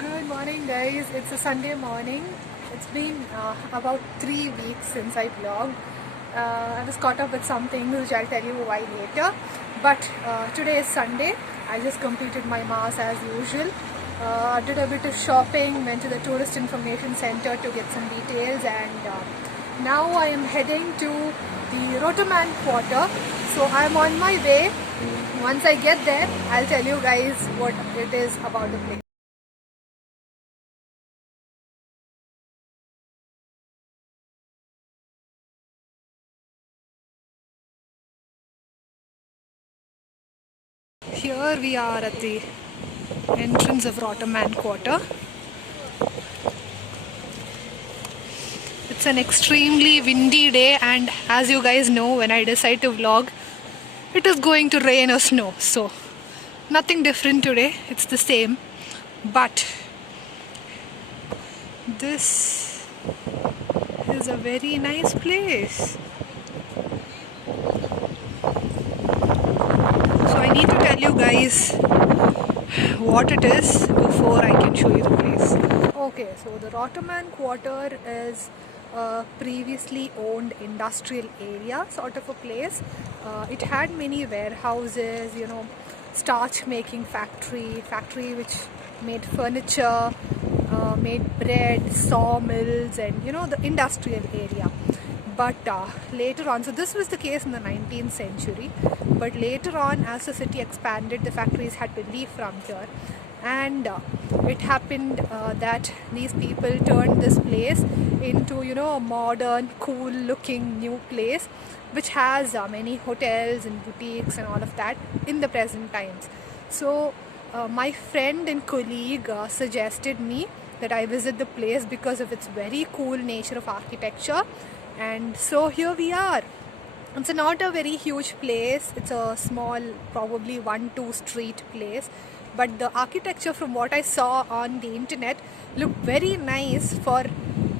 Good morning, guys. It's a Sunday morning. It's been about 3 weeks since I vlogged. I was caught up with some things which I'll tell you why later. But today is Sunday. I just completed my mass as usual. Did a bit of shopping, went to the Tourist Information Center to get some details, and now I am heading to the Rotoman Quarter. So I'm on my way. Once I get there, I'll tell you guys what it is about the place. Here we are at the entrance of Rotterdam Quarter. It's an extremely windy day, and as you guys know, when I decide to vlog, it is going to rain or snow. So nothing different today, it's the same. But this is a very nice place. So I need to tell you guys what it is before I can show you the place. Okay, so the Rotterdam Quarter is a previously owned industrial area, sort of a place. It had many warehouses, starch making factory which made furniture, made bread, sawmills, and the industrial area. But later on, so this was the case in the 19th century, but later on, as the city expanded, the factories had to leave from here, and it happened that these people turned this place into a modern, cool looking new place which has many hotels and boutiques and all of that in the present times. So my friend and colleague suggested me that I visit the place because of its very cool nature of architecture, and so here we are. It's not a very huge place. It's a small, probably 1-2 street place. But the architecture, from what I saw on the internet, looked very nice for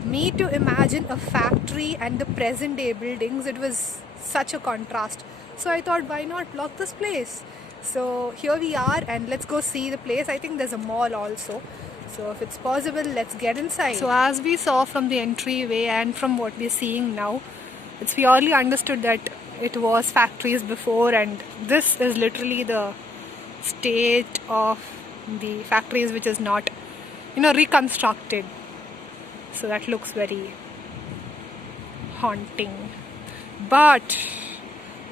me to imagine a factory and the present day buildings. It was such a contrast. So I thought, why not block this place? So here we are, and let's go see the place. I think there's a mall also. So if it's possible, let's get inside. So as we saw from the entryway and from what we're seeing now, it's purely understood that it was factories before, and this is literally the state of the factories which is not reconstructed. So that looks very haunting. But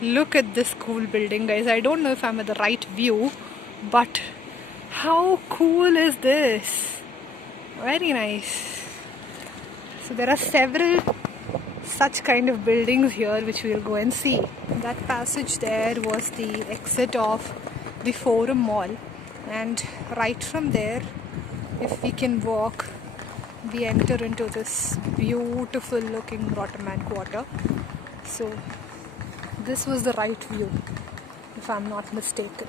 look at this cool building, guys. I don't know if I'm at the right view, but how cool is this? Very nice. So there are several such kind of buildings here which we'll go and see. That passage there was the exit of the Forum Mall, and right from there, if we can walk, we enter into this beautiful looking Rotterdam Quarter. So this was the right view, if I'm not mistaken.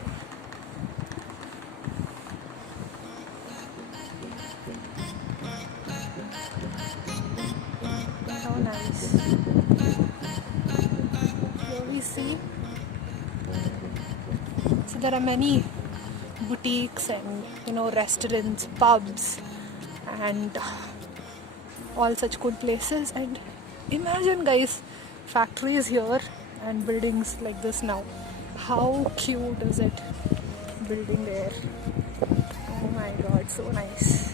How nice. Here we see, so there are many boutiques and restaurants, pubs, and all such good places. And imagine, guys, factories here and buildings like this now. How cute is it? Building there. Oh my god, so nice.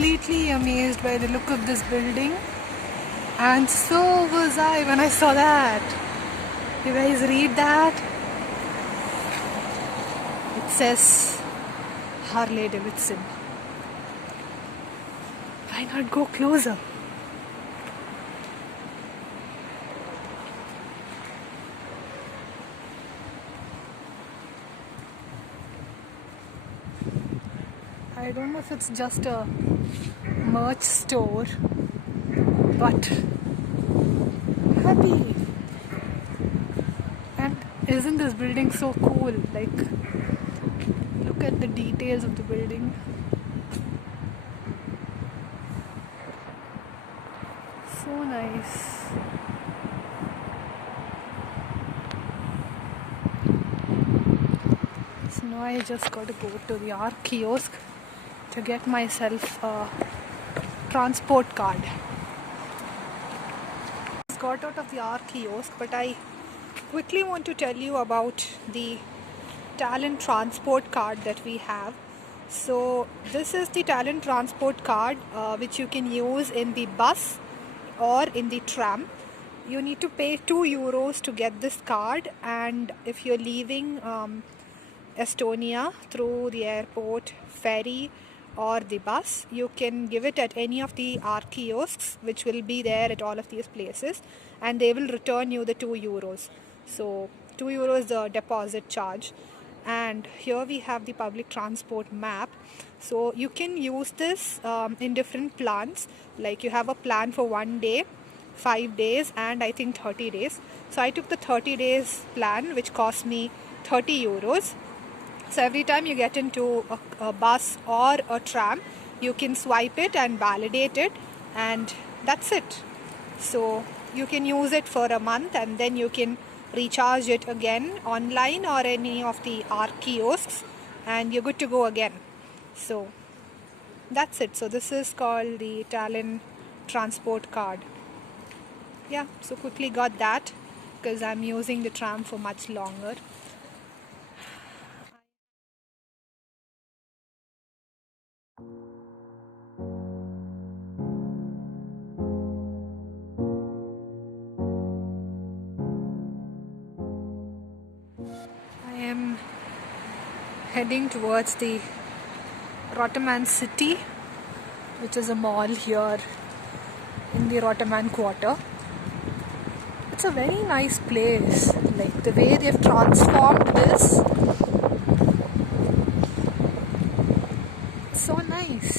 completely amazed by the look of this building, and so was I when I saw that. You guys read that? It says Harley Davidson. Why not go closer? I don't know if it's just a merch store, but happy. And isn't this building so cool? Like, look at the details of the building. So nice. So now I just got to go to the ARC kiosk to get myself a transport card. I just got out of the ARC kiosk, but I quickly want to tell you about the talent transport card that we have. So this is the talent transport card which you can use in the bus or in the tram. You need to pay €2 to get this card, and if you're leaving Estonia through the airport, ferry or the bus, you can give it at any of the ARC kiosks which will be there at all of these places, and they will return you the €2. So €2 is the deposit charge. And here we have the public transport map. So you can use this in different plans. Like you have a plan for 1 day, 5 days, and I think 30 days. So I took the 30 days plan, which cost me €30. So every time you get into a bus or a tram, you can swipe it and validate it, and that's it. So you can use it for a month, and then you can recharge it again online or any of the ARC kiosks, and you're good to go again. So that's it. So this is called the Talent Transport Card. Yeah, so quickly got that because I'm using the tram for much longer. I am heading towards the Rotterdam City, which is a mall here in the Rotterdam quarter. It's a very nice place. Like the way they've transformed this, it's so nice.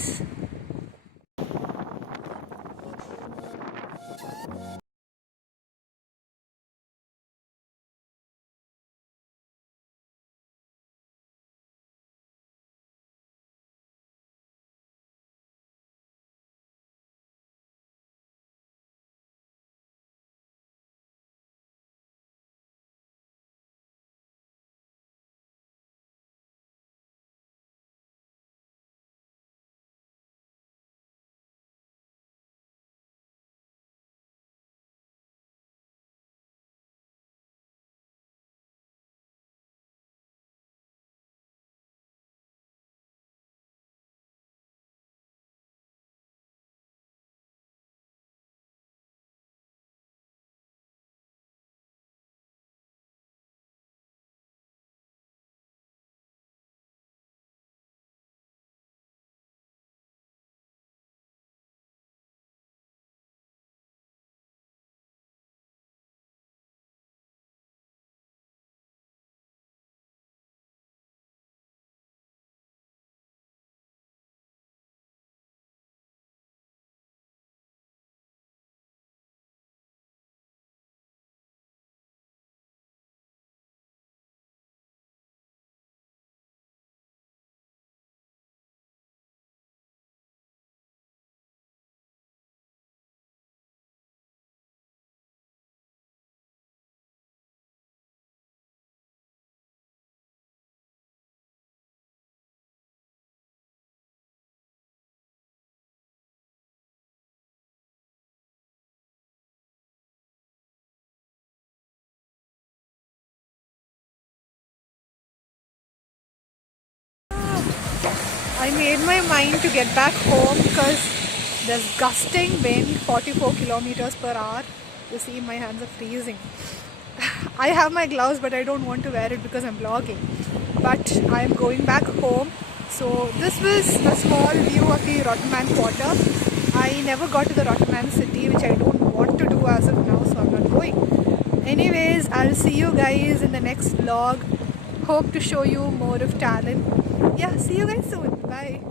I made my mind to get back home because there's gusting wind, 44 kilometers per hour. You see, my hands are freezing. I have my gloves, but I don't want to wear it because I'm vlogging. But I'm going back home. So this was a small view of the Rotterdam Quarter. I never got to the Rotterdam city, which I don't want to do as of now, so I'm not going. Anyways, I'll see you guys in the next vlog. Hope to show you more of Tallinn. Yeah, see you guys soon. Bye.